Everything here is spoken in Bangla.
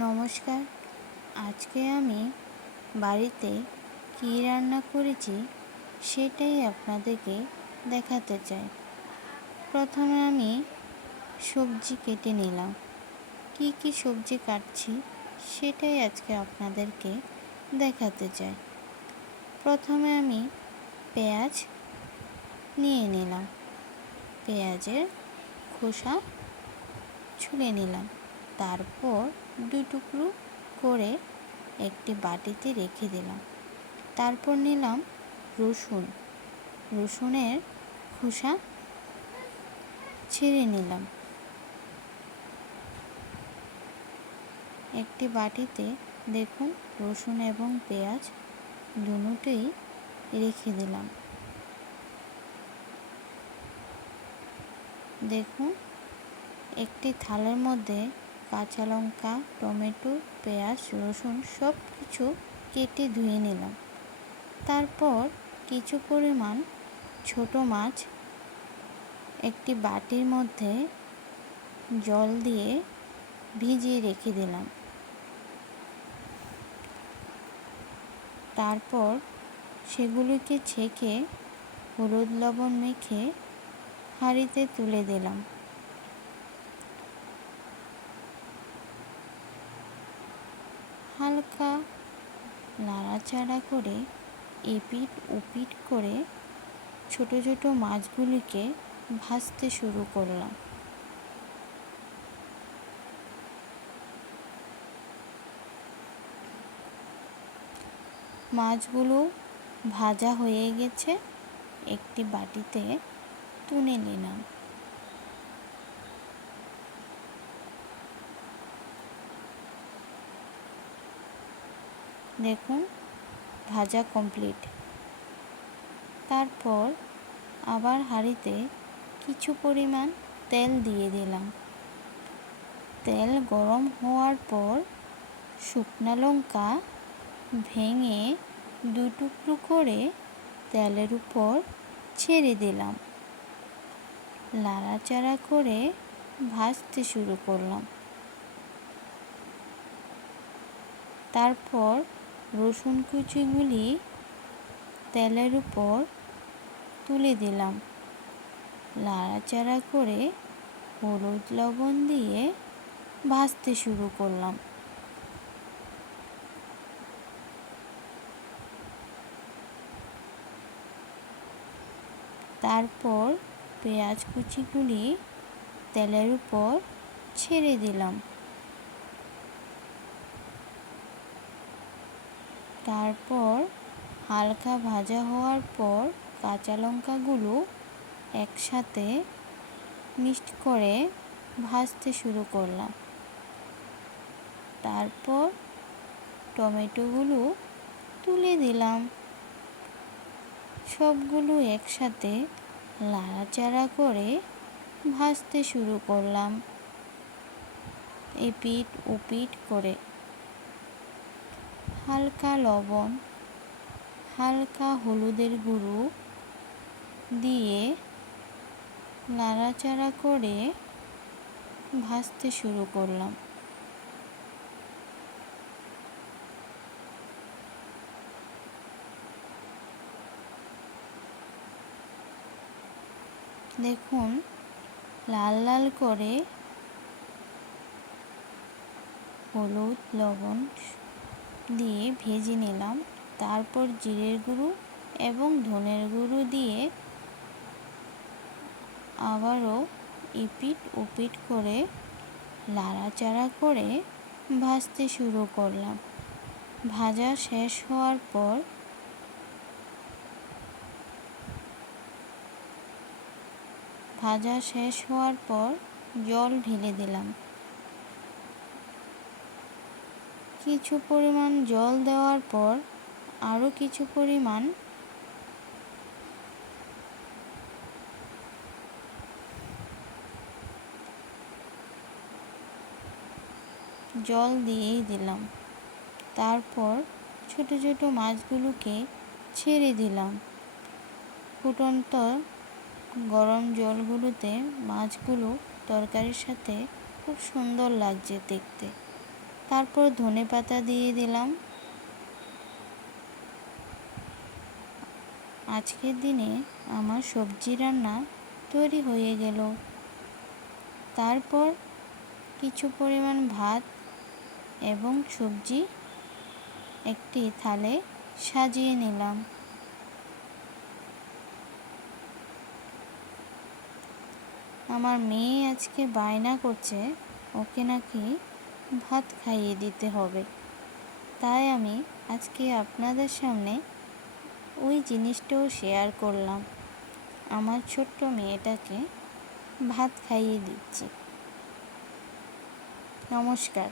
নমস্কার। আজকে আমি বাড়িতে কী রান্না করেছি সেটাই আপনাদেরকে দেখাতে চাই। প্রথমে আমি সবজি কেটে নিলাম। কি কি সবজি কাটছি সেটাই আজকে আপনাদেরকে দেখাতে চাই। প্রথমে আমি পেঁয়াজ নিয়ে নিলাম। পেঁয়াজের খোসা ছুলে নিলাম। তারপর দুই টুকরো করে একটি বাটিতে রেখে দিলাম। তারপর নিলাম রসুনের খোসা ছেড়ে নিলাম। একটি বাটিতে দেখুন রসুন এবং পেঁয়াজ দুটোই রেখে দিলাম। দেখুন একটি থালার মধ্যে কাঁচা লঙ্কা, টমেটো, পেঁয়াজ, রসুন সব কিছু কেটে ধুয়ে নিলাম। তারপর কিছু পরিমাণ ছোট মাছ একটি বাটির মধ্যে জল দিয়ে ভিজিয়ে রেখে দিলাম। তারপর সেগুলিকে ছেঁকে হলুদ লবণ মেখে হাঁড়িতে তুলে দিলাম। হালকা নাড়াচাড়া করে এপিঠ ওপিঠ করে ছোট ছোট মাছগুলিকে ভাজতে শুরু করলাম। মাছগুলো ভাজা হয়ে গেছে, একটি বাটিতে তুলে নিলাম। দেখুন ভাজা কমপ্লিট। তারপর আবার হাঁড়িতে কিছু পরিমাণ তেল দিয়ে দিলাম। তেল গরম হওয়ার পর শুকনো লঙ্কা ভেঙে দু টুকরো করে তেলের উপর ছেড়ে দিলাম। নাড়াচাড়া করে ভাজতে শুরু করলাম। তারপর রসুন কুচিগুলি তেলের উপর তুলে দিলাম। নাড়াচাড়া করে হলুদ লবণ দিয়ে ভাজতে শুরু করলাম। তারপর পেঁয়াজ কুচিগুলি তেলের উপর ছেড়ে দিলাম। তারপর হালকা ভাজা হওয়ার পর কাঁচা লঙ্কাগুলো একসাথে মিক্সড করে ভাজতে শুরু করলাম। তারপর টমেটোগুলো তুলে দিলাম। সবগুলো একসাথে নাড়াচাড়া করে ভাজতে শুরু করলাম এপিঠ ওপিঠ করে। হালকা লবণ, হালকা হলুদের গুঁড়ো দিয়ে নাড়াচাড়া করে ভাজতে শুরু করলাম। দেখুন লাল লাল করে হলুদ লবণ দিয়ে ভেজে নিলাম। তারপর জিরের গুঁড়ো এবং ধনের গুঁড়ো দিয়ে আবারও এপিঠ ওপিঠ করে নাড়াচাড়া করে ভাজতে শুরু করলাম। ভাজা শেষ হওয়ার পর জল ঢেলে দিলাম। কিছু পরিমাণ জল দেওয়ার পর আরও কিছু পরিমাণ জল দিয়েই দিলাম। তারপর ছোট ছোট মাছগুলোকে ছেড়ে দিলাম। ফুটন্ত গরম জলগুলোতে মাছগুলো তরকারির সাথে খুব সুন্দর লাগছে দেখতে। তারপর ধনেপাতা দিয়ে দিলাম। আজকের দিনে আমার সবজি রান্না তৈরি হয়ে গেল। তারপর কিছু পরিমাণ ভাত এবং সবজি একটি থালে সাজিয়ে নিলাম। আমার মেয়ে আজকে বায়না করছে ওকে নাকি ভাত খাইয়ে দিতে হবে, তাই আমি আজকে আপনাদের সামনে ওই জিনিসটাও শেয়ার করলাম। আমার ছোট্ট মেয়েটাকে ভাত খাইয়ে দিচ্ছি। নমস্কার।